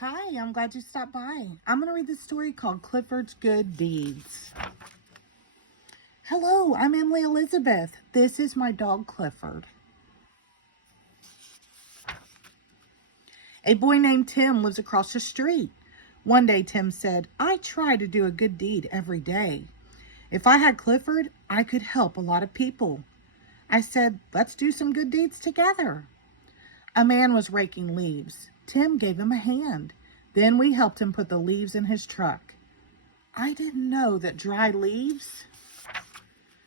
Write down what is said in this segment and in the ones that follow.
Hi, I'm glad you stopped by. I'm going to read this story called Clifford's Good Deeds. Hello, I'm Emily Elizabeth. This is my dog Clifford. A boy named Tim lives across the street. One day Tim said, I try to do a good deed every day. If I had Clifford, I could help a lot of people. I said, let's do some good deeds together. A man was raking leaves. Tim gave him a hand. Then we helped him put the leaves in his truck. I didn't know that dry leaves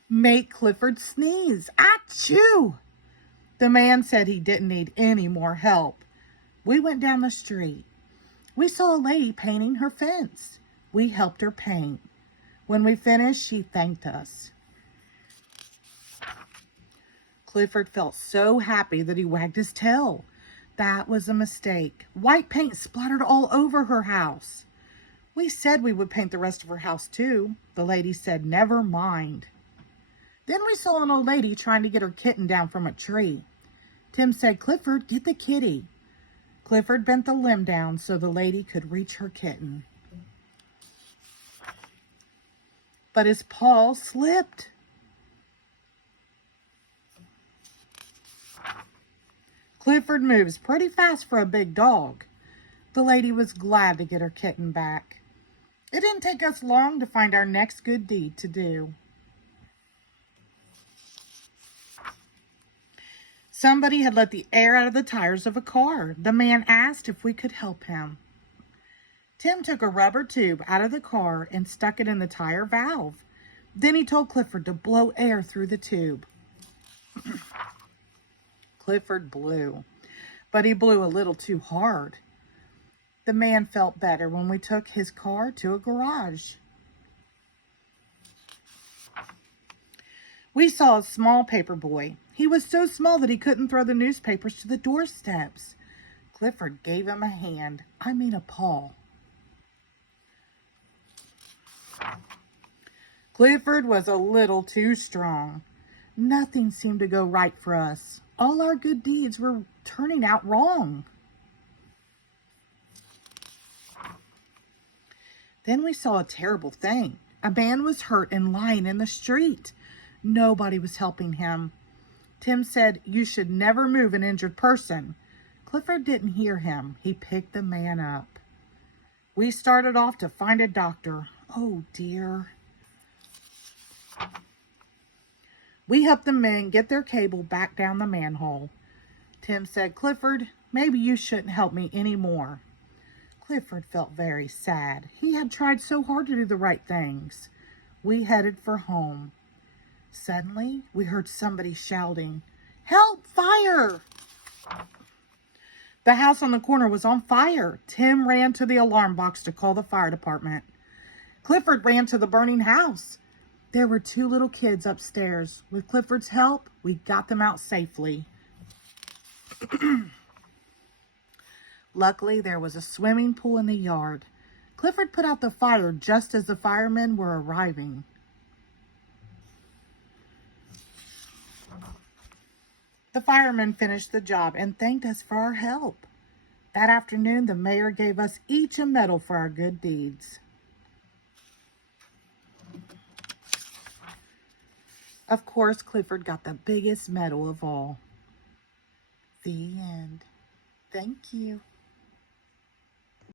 make Clifford sneeze. Achoo! The man said he didn't need any more help. We went down the street. We saw a lady painting her fence. We helped her paint. When we finished, she thanked us. Clifford felt so happy that he wagged his tail. That was a mistake. White paint splattered all over her house. We said we would paint the rest of her house too. The lady said, never mind. Then we saw an old lady trying to get her kitten down from a tree. Tim said, Clifford, get the kitty. Clifford bent the limb down so the lady could reach her kitten. But his paw slipped. Clifford moves pretty fast for a big dog. The lady was glad to get her kitten back. It didn't take us long to find our next good deed to do. Somebody had let the air out of the tires of a car. The man asked if we could help him. Tim took a rubber tube out of the car and stuck it in the tire valve. Then he told Clifford to blow air through the tube. Clifford blew, but he blew a little too hard. The man felt better when we took his car to a garage. We saw a small paper boy. He was so small that he couldn't throw the newspapers to the doorsteps. Clifford gave him a hand, a paw. Clifford was a little too strong. Nothing seemed to go right for us. All our good deeds were turning out wrong. Then we saw a terrible thing. A man was hurt and lying in the street. Nobody was helping him. Tim said, you should never move an injured person. Clifford didn't hear him. He picked the man up. We started off to find a doctor. Oh dear. We helped the men get their cable back down the manhole. Tim said, Clifford, maybe you shouldn't help me anymore. Clifford felt very sad. He had tried so hard to do the right things. We headed for home. Suddenly, we heard somebody shouting, help, fire! The house on the corner was on fire. Tim ran to the alarm box to call the fire department. Clifford ran to the burning house. There were 2 little kids upstairs. With Clifford's help, we got them out safely. Luckily, there was a swimming pool in the yard. Clifford put out the fire just as the firemen were arriving. The firemen finished the job and thanked us for our help. That afternoon, the mayor gave us each a medal for our good deeds. Of course, Clifford got the biggest medal of all. The end. Thank you.